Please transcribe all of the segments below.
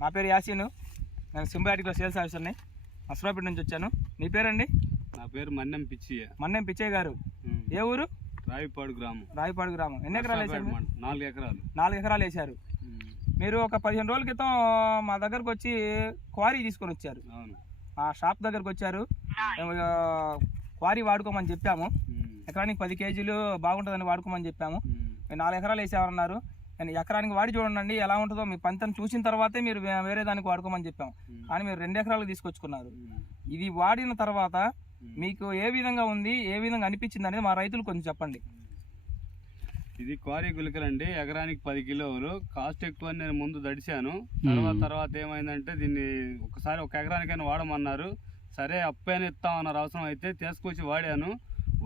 నా పేరు యాసీను. నేను సింబాటిక్లో సేల్స్ ఆఫీసర్ని. అసరాపేట నుంచి వచ్చాను. నీ పేరండి? నా పేరు మన్నెం పిచ్చియ్య. మన్నేం పిచ్చయ్య గారు. ఏ ఊరు? రావిపాడు గ్రామం. రావిపాడు గ్రామం. ఎన్ని ఎకరాలు వేశారు. నాలుగు ఎకరాలు. నాలుగు ఎకరాలు వేశారు. మీరు ఒక పదిహేను రోజుల క్రితం మా దగ్గరకు వచ్చి క్వారీ తీసుకొని వచ్చారు. ఆ షాప్ దగ్గరకు వచ్చారు. క్వారీ వాడుకోమని చెప్పాము. ఎకరానికి పది కేజీలు బాగుంటుందని వాడుకోమని చెప్పాము. నాలుగు ఎకరాలు వేసామన్నారు నేను ఎకరానికి వాడి చూడండి ఎలా ఉంటుందో. మీ పంతను చూసిన తర్వాతే మీరు వేరే దానికి వాడుకోమని చెప్పాము ఉమ్. కానీ మీరు రెండు ఎకరాలు తీసుకొచ్చుకున్నారు. ఇది వాడిన తర్వాత. మీకు ఏ విధంగా ఉంది ఏ విధంగా అనిపించింది అనేది మా రైతులు కొంచెం చెప్పండి. ఇది క్వారీ గులికలండి. ఎకరానికి పది కిలోలు. కాస్ట్ ఎక్కువ అని నేను ముందు దడిచాను. తర్వాత తర్వాత ఏమైందంటే దీన్ని ఒకసారి ఒక ఎకరానికైనా వాడమన్నారు. సరే అప్పైన ఇస్తామన్నారు అవసరం అయితే తీసుకొచ్చి వాడాను.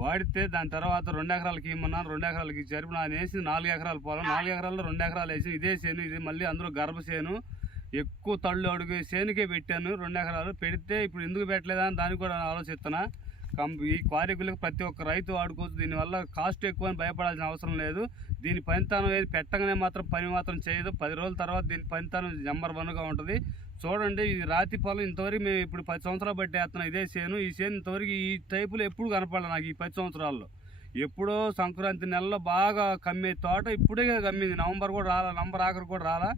వాడితే దాని తర్వాత రెండు ఎకరాలకి ఇమ్మన్నాను రెండు ఎకరాలకి ఇచ్చారు ఇప్పుడు నేను వేసింది నాలుగు ఎకరాల పొలం. నాలుగు ఎకరాల్లో రెండు ఎకరాలు వేసి ఇదే చేను ఇది మళ్ళీ అందరూ గర్భ చేను. ఎక్కువ తళ్ళు అడుగు చేనుకే పెట్టాను రెండు ఎకరాలు. పెడితే ఇప్పుడు ఎందుకు పెట్టలేదా అని దానికి కూడా ఆలోచిస్తున్నా. కం ఈ క్వారీకులకు ప్రతి ఒక్క రైతు వాడుకోవచ్చు. దీనివల్ల కాస్ట్ ఎక్కువ అని భయపడాల్సిన అవసరం లేదు. దీని పనితనం ఏది పెట్టగానే మాత్రం పని మాత్రం చేయదు. పది రోజుల తర్వాత దీని పనితనం నెంబర్ వన్గా ఉంటుంది. చూడండి ఇది రాతి పొలం ఇంతవరకు మేము ఇప్పుడు పది సంవత్సరాలు బట్టి వేస్తున్నాం ఇదే చేను. ఈ చేను ఇంతవరకు ఈ టైపులో ఎప్పుడు కనపడలే నాకు ఈ పది సంవత్సరాల్లో. ఎప్పుడో సంక్రాంతి నెలలో బాగా కమ్మే తోట ఇప్పుడే కమ్మింది. నవంబర్ కూడా రాలా నంబర్ ఆఖరు కూడా రాలా.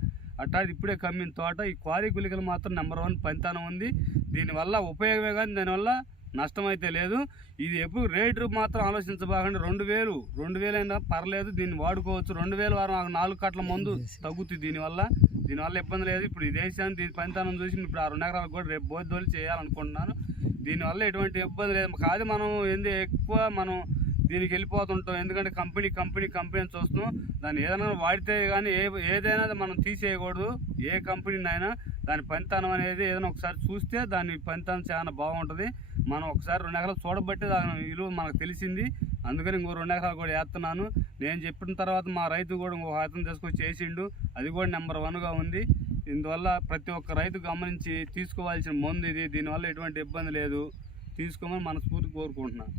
అట్టా ఇప్పుడే కమ్మిన తోట. ఈ క్వారీ గుళికలు మాత్రం నెంబర్ వన్ పనితనం ఉంది. దీనివల్ల ఉపయోగమే కానీ దానివల్ల నష్టం అయితే లేదు. ఇది ఎప్పుడు రేటు మాత్రం ఆలోచించబాకండి. రెండు వేలు రెండు వేలైనా అయినా పర్లేదు దీన్ని వాడుకోవచ్చు. రెండు వేల వారం నాలుగు కట్ల మందు తగ్గుతుంది దీనివల్ల. దీనివల్ల ఇబ్బంది లేదు. ఇప్పుడు ఈ దేశాన్ని దీని పనితనం చూసి ఇప్పుడు ఆ రెండు ఎకరాలకు కూడా రేపు బోధోలు చేయాలనుకుంటున్నాను. దీనివల్ల ఎటువంటి ఇబ్బంది లేదు. కాదు మనం ఏంది ఎక్కువ మనం దీనికి వెళ్ళిపోతుంటాం. ఎందుకంటే కంపెనీ కంపెనీ కంపెనీ అని చూస్తున్నాం. దాన్ని ఏదైనా వాడితే కానీ ఏ ఏదైనా మనం తీసేయకూడదు. ఏ కంపెనీనైనా దాని పనితనం అనేది ఏదైనా ఒకసారి చూస్తే దాని పనితనం చాలా బాగుంటుంది. మనం ఒకసారి రెండు ఎకరాలు చూడబట్టి దాని విలువ మనకు తెలిసింది. అందుకని ఇంకో రెండు ఎకరాలు కూడా వేస్తున్నాను. నేను చెప్పిన తర్వాత మా రైతు కూడా ఇంకో అతను తీసుకొచ్చి చేసిండు అది కూడా నెంబర్ వన్గా ఉంది. ఇందువల్ల ప్రతి ఒక్క రైతు గమనించి తీసుకోవాల్సిన మందు ఇది. దీనివల్ల ఎటువంటి ఇబ్బంది లేదు. తీసుకోమని మనస్ఫూర్తి కోరుకుంటున్నాను